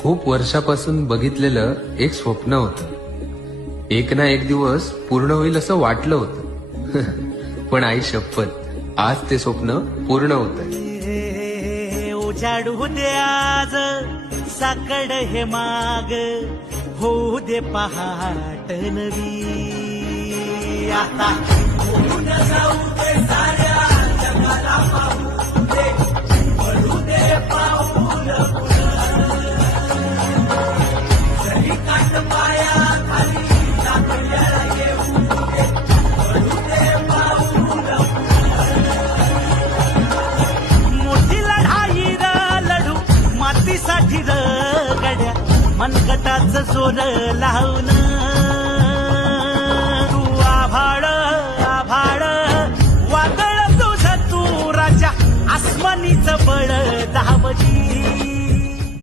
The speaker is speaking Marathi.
खूप वर्षापासून बघितलेलं एक स्वप्न होतं. एक ना एक दिवस पूर्ण होईल असं वाटलं होतं. पण आई शपथ, आज ते स्वप्न पूर्ण होतंय. उजाडू दे आज साकड हे माग, होऊ दे पहाट नवी. आता जाऊ दे साऱ्या जगाला पाहू दे, पडू दे पाऊल जरी काट पाया खाली टाकल्याला येऊ दे, पडू दे पाऊल. मोठी लढाई लढू मातीसाठी गड्या, मनगटाच जोर लावून. तू आभाळ आभाळ वादळ तुझ तू राजा, आसमानीच बळ धावली.